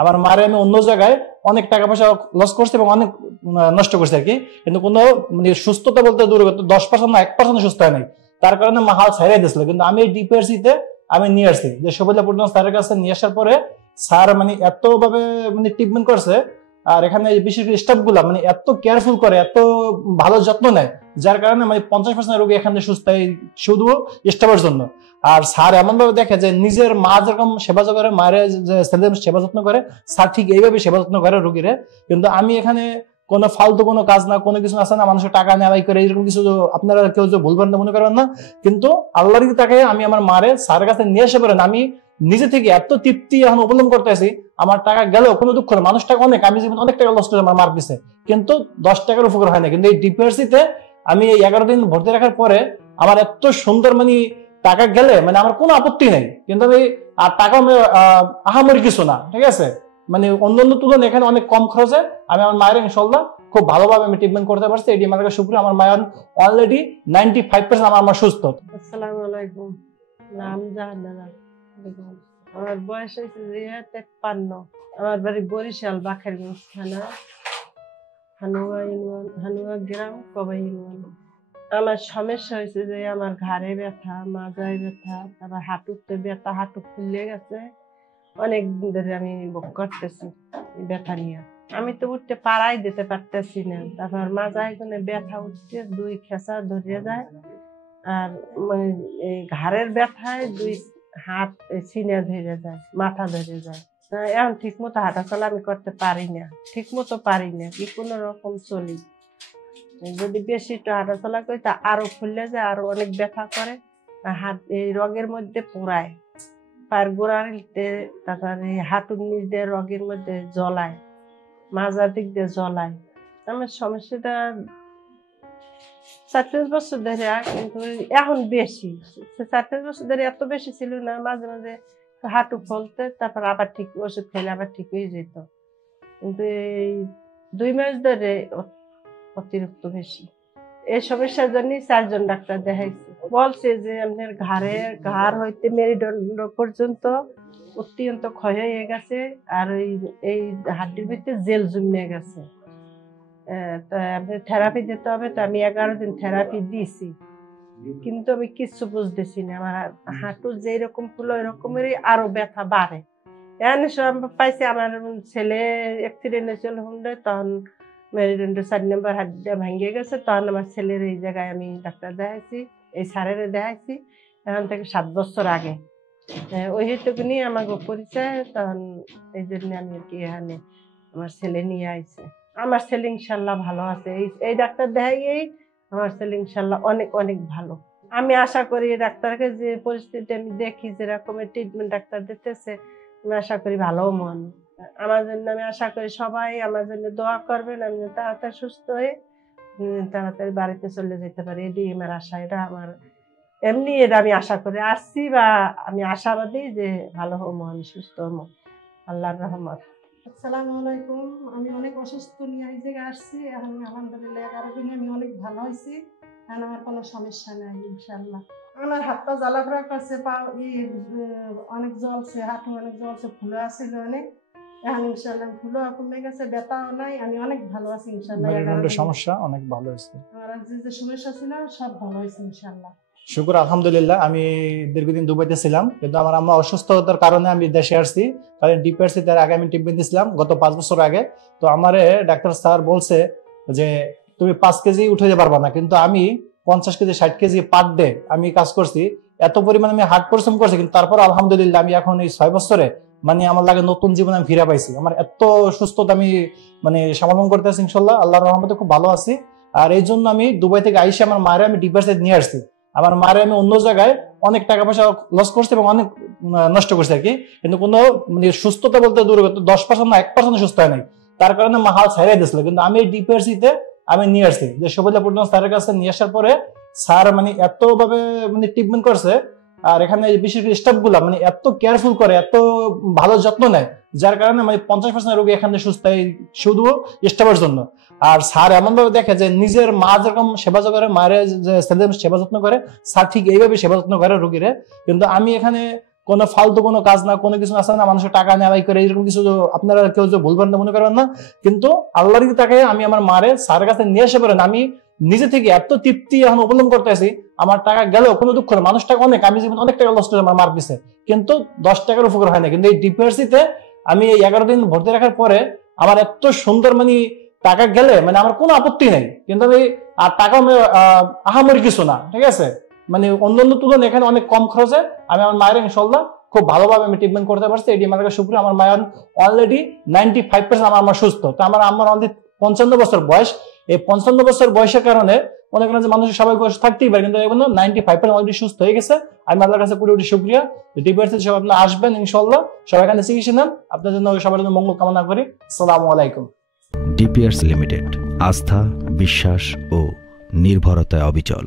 আমার মারে আমি অন্য জায়গায় অনেক টাকা পয়সা লস করছি এবং অনেক নষ্ট করছি আর কি, কিন্তু কোনো মানে সুস্থতা বলতে দূর 10% না 1% সুস্থ হয় নাই। তার কারণে মা হাল ছাইড়াই দিয়েছিল। কিন্তু আমি ডিপিআরসিতে আমি নিয়ে আসছি, যে শফিউল্লাহ পূর্ণ স্যারের কাছে নিয়ে আসার পরে স্যার মানে এত ভাবে মানে ট্রিটমেন্ট করছে, আর এখানে বিশেষ করে স্টাফ গুলা মানে এত কেয়ারফুল করে, এত ভালো যত্ন নেয়, যার কারণে মানে 50% রোগী এখানে সুস্থ হয় শুধু স্টাফের জন্য। আর স্যার এমন ভাবে দেখে যে নিজের মা যেরকম সেবা করে, মায়ের ছেলেদের সেবা যত্ন করে, স্যার ঠিক এইভাবে সেবা যত্ন করে রোগীরে। কিন্তু আমি এখানে কোনো ফালতু কোনো কাজ না, কোনো কিছু আছে না, মানুষের টাকা নেওয়াই করে এরকম কিছু আপনারা কেউ ভুলবেন না, মনে করবেন না। কিন্তু আল্লাহর তাকে আমি আমার মারে স্যারের কাছে নিয়ে এসে পারেন, আমি নিজে থেকে এত তৃপ্তি এখন অবলম্বন করতেছি। আমার টাকা গেলেও কোনো দুঃখ নেই, মানুষ টাকা অনেক, আমি জীবন অনেক টাকা লস করে আমার মার পিছে, কিন্তু 10 টাকার উপকার হয় না। কিন্তু এই ডিপিআরসিতে আমি এই 11 দিন ভর্তি রাখার পরে আমার এত সুন্দর মানে টাকা গেলে মানে আমার কোনো আপত্তি নেই, কিন্তু আমি আর টাকা আহামরি কিছু না, ঠিক আছে, মানে অন্যান্য তুলনায় এখানে অনেক কম খরচে আমি আমার মায়ের ইনশাল্লাহ খুব ভালোভাবে আমি ট্রিটমেন্ট করতে পারছি। এটি আমার কাছে শুক্রিয়া। আমার মায়ের অলরেডি 95% আমার সুস্থ। আসসালামু আলাইকুম, নাম জাহানারা। আমার বয়স হয়েছে 53। আমার বাড়ি বরিশাল বাখেরগঞ্জ থানা, হানুয়া গ্রাম, কবাই ইউনিয়ন। আমার সমস্যা হয়েছে যে আমার ঘাড়ে ব্যথা, মাজায় ব্যথা, তারপর হাঁটুতে ব্যথা, হাঁটু ফুলে গেছে। অনেক দিন ধরে আমি ভোগ করতেছি ব্যথা নিয়ে। আমি তো উঠতে পাড়াই দিতে পারতেছি না। তারপর মাজায় কোনো ব্যথা উঠতে 2 খেসা ধরিয়ে যায়, আর এই ঘাড়ের ব্যথায় 2 হাত সিনে ধরে যায়, মাথা ধরে যায়। এখন ঠিক মতো হাঁটা চলা আমি করতে পারি না, ঠিক মতো পারি না, কি কোনো রকম চলি। যদি বেশি একটু হাঁটা চলা করি তা আরো ফুলে যায়, আরো অনেক ব্যথা করে। হাত এই রগের মধ্যে পোড়ায়, পায়ের গোড়ালিতে, তারপরে হাঁটুর নিচ দিয়ে রগের মধ্যে জ্বলায়, মাজার দিক দিয়ে জ্বলায়। আমার সমস্যাটা 4-5 বছর ধরে, কিন্তু এখন বেশি। 4-5 বছর ধরে এত বেশি ছিল না, মাঝে মাঝে হাঁটু ফলতে, তারপর আবার ঠিক ওষুধ খেলে আবার ঠিক হয়ে যেত। কিন্তু এই 2 মাস ধরে অতিরিক্ত বেশি। এই সমস্যার জন্য 4 জন ডাক্তার দেখাইছি। বলছে যে আপনার ঘাড় হইতে মেরুদণ্ড পর্যন্ত অত্যন্ত ক্ষয় হয়ে গেছে, আর এই হাড্ডির ভিতরে জেল জমে গেছে। থেরাপি দিতে হবে। তো আমি 11 দিন থেরাপি দিয়েছি, কিন্তু আমি কিচ্ছু বুঝতেছি না। আমার হাঁটু যেরকম ফুলো এরকমেরই আরো ব্যথা বাড়ে। পাইছি আমার ছেলে অ্যাক্সিডেন্টে চলে হুন্ডে, তখন মেরুদণ্ড 4 নম্বর হাড্ডিটা ভেঙে গেছে। তখন আমার ছেলের এই জায়গায় আমি ডাক্তার দেখাইছি, এই স্যারের দেখাইছি, এখন থেকে 7 বছর আগে। ওই হেতুকে নিয়ে আমাকে পরিচয়, তখন এই জন্য আমি আর কি এখানে আমার ছেলে নিয়ে আইছে। আমার ছেলে ইনশাল্লাহ ভালো আছে। এই ডাক্তার দেখাই আমার ছেলে ইনশাল্লাহ অনেক অনেক ভালো। আমি আশা করি ডাক্তারকে যে পরিস্থিতি আমি দেখি, যেরকমের ট্রিটমেন্ট ডাক্তার দিতেছে, আমি আশা করি ভালো মন। আমার জন্য আমি আশা করি সবাই আমার জন্য দোয়া করবেন, আমি তাড়াতাড়ি সুস্থ হয়ে তাড়াতাড়ি বাড়িতে চলে যেতে পারি। এটাই আমার আশা। এটা আমার এমনি, এটা আমি আশা করে আসছি, বা আমি আশাবাদী যে ভালো হবো, আমি সুস্থ হবো, আল্লাহর রহমত। আসসালামু আলাইকুম। আমি অনেক অসুস্থ নিয়ে এই জায়গায় আসছি। এখন আলহামদুলিল্লাহ 11 দিনে আমি অনেক ভালো হয়েছি। এখন আমার কোনো সমস্যা নাই ইনশাল্লাহ। আমার হাত পা জ্বালাফোড়া করছে, পা অনেক জ্বলছে, হাঁটু অনেক জ্বলছে, ফুলে আসছিল অনেক। এখন ইনশাল্লাহ ফুলো কমে গেছে, ব্যথাও নাই, আমি অনেক ভালো আছি ইনশাল্লাহ। সমস্যা অনেক ভালো হয়েছে, আমার যে সমস্যা ছিল সব ভালো হয়েছে ইনশাল্লাহ। শুকুর আলহামদুলিল্লাহ। আমি দীর্ঘদিন দুবাইতে ছিলাম, কিন্তু আমার আম্মা অসুস্থতার কারণে আমি দেশে আসছি। কারণ ডিপিআরসি তার আগে আমি ট্রিটমেন্ট দিয়েছিলাম গত 5 বছর আগে। তো আমারে ডাক্তার স্যার বলছে যে তুমি 5 কেজি উঠে যেতে পারবা না, কিন্তু আমি 50 কেজি 60 কেজি পার ডে আমি কাজ করছি। এত পরিমাণে আমি হার্ড পরিশ্রম করছি, কিন্তু তারপর আলহামদুলিল্লাহ আমি এখন এই 6 বছরে মানে আমার লাগে নতুন জীবন আমি ফিরে পাইছি। আমার এত সুস্থতা আমি মানে সমাধান করতেছি ইনশাল্লাহ, আল্লাহর রহমতে খুব ভালো আছি। আর এই জন্য আমি দুবাই থেকে আইসে আমার মায়ের আমি ডিপিআরসি নিয়ে আসছি। আমার মারে আমি অন্য জায়গায় অনেক টাকা পয়সা লস করছি এবং অনেক নষ্ট করছি আর কি, কিন্তু কোনো মানে সুস্থতা বলতে দূর 10% না 1% সুস্থ হয় নাই। তার কারণে মা হাল ছাইড়াই দিয়েছিল। কিন্তু আমি এই ডিপিআরসিতে আমি নিয়ে আসছি, যে শফিউল্লাহ পূর্ণ স্যারের কাছে নিয়ে আসার পরে স্যার মানে এত ভাবে মানে ট্রিটমেন্ট করছে, আর এখানে বিশেষ করে স্টাফ গুলা মানে এত কেয়ারফুল করে, এত ভালো যত্ন নেয়, যার কারণে মানে 50% রোগী এখানে সুস্থ হয় শুধু স্টাফের জন্য। আর স্যার এমন ভাবে দেখে যে নিজের মা যেরকম সেবা করে, মায়ের ছেলেদের সেবা যত্ন করে, স্যার ঠিক এইভাবে সেবা যত্ন করে রোগীরে। কিন্তু আমি এখানে কোনো ফালতু কোনো কাজ না, কোনো কিছু আছে না মানুষের টাকা নেওয়াই করে এরকম কিছু আপনারা কেউ ভুলবেন না, মনে করবেন না। কিন্তু আল্লাহর তাকে আমি আমার মারে স্যারের কাছে নিয়ে আসতে পারেন, আমি নিজে থেকে এত তৃপ্তি এখন উপলব্ধ করতেছি। আমার টাকা গেলেও কোনো দুঃখ নেই, মানুষ টাকা অনেক, আমি জীবন অনেক টাকা লস করে আমার মার পিছে, কিন্তু 10 টাকার উপকার হয় না। কিন্তু এই ডিপিআরসিতে আমি এই 11 দিন ভর্তি রাখার পরে আমার এত সুন্দর মানে টাকা গেলে মানে আমার কোনো আপত্তি নেই, কিন্তু আমি আর টাকা আহামরি কিছু না, ঠিক আছে, মানে অন্যান্য তুলনায় এখানে অনেক কম খরচে আমি আমার মায়ের ইনশাল্লাহ খুব ভালোভাবে আমি ট্রিটমেন্ট করতে পারছি। এটি আমার কাছে শুক্রিয়া। আমার মায়ের অলরেডি 95% আমার সুস্থ। তো আমার অলরেডি 55 বছর বয়স। এই 55 বছর বয়সের কারণে অনেক যে মানুষের সবাই বয়স থাকতেই পারে, কিন্তু এগুলো 95% অলরেডি সুস্থ হয়ে গেছে। আমি আল্লাহর কাছে পুরোপুরি শুক্রিয়া। ডিপিআরসি সব আপনারা আসবেন ইনশাল্লাহ, সবাই এখানে চিকিৎসা নেন। আপনার জন্য সবার জন্য মঙ্গল কামনা করি। আসসালামু আলাইকুম। ডিপিআরসি লিমিটেড, আস্থা, বিশ্বাস ও নির্ভরতায় অবিচল।